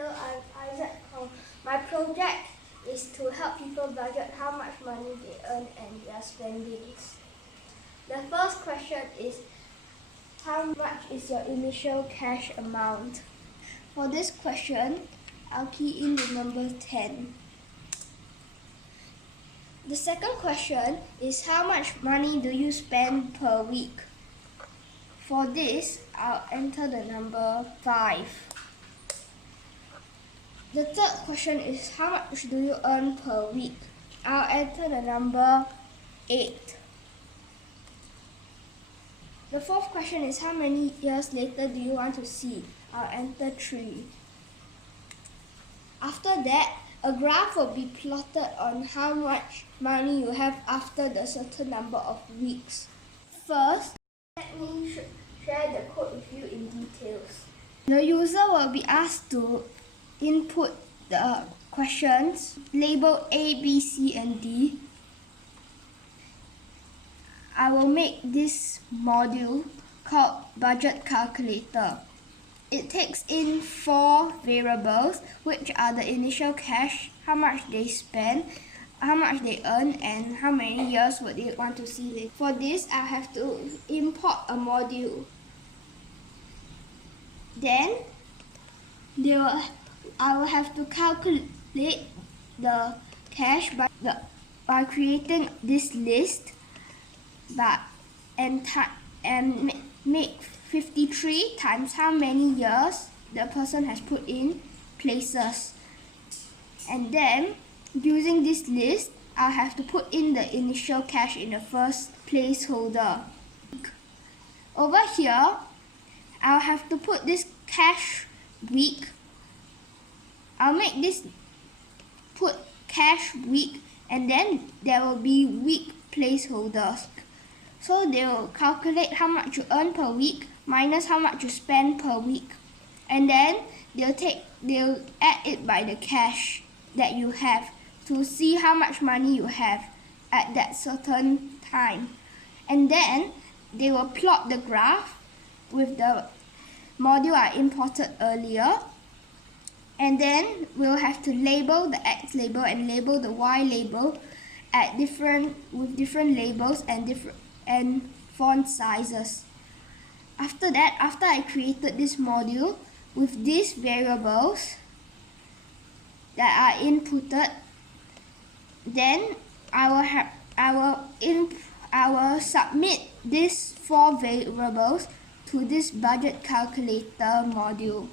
Hello, I'm Isaac Khong. My project is to help people budget how much money they earn and their spendings. The first question is, how much is your initial cash amount? For this question, I'll key in the number 10. The second question is, how much money do you spend per week? For this, I'll enter the number 5. The third question is, how much do you earn per week? I'll enter the number 8. The fourth question is, how many years later do you want to see? I'll enter 3. After that, a graph will be plotted on how much money you have after the certain number of weeks. First, let me share the code with you in details. The user will be asked to input the questions labeled A, B, C, and D. I will make this module called Budget Calculator. It takes in 4 variables, which are the initial cash, how much they spend, how much they earn, and how many years would they want to see later. For this, I have to import a module. Then, I will have to calculate the cash by creating this list and make 53 times how many years the person has put in places. And then, using this list, I'll have to put in the initial cash in the first placeholder. Over here, I'll have to put this cash week. I'll make this put cash week, and then there will be week placeholders. So they will calculate how much you earn per week minus how much you spend per week. And then they'll add it by the cash that you have to see how much money you have at that certain time. And then they will plot the graph with the module I imported earlier. And then we'll have to label the X label and label the Y label with different labels and font sizes. After that, after I created this module with these variables that are inputted, then I will submit these 4 variables to this budget calculator module.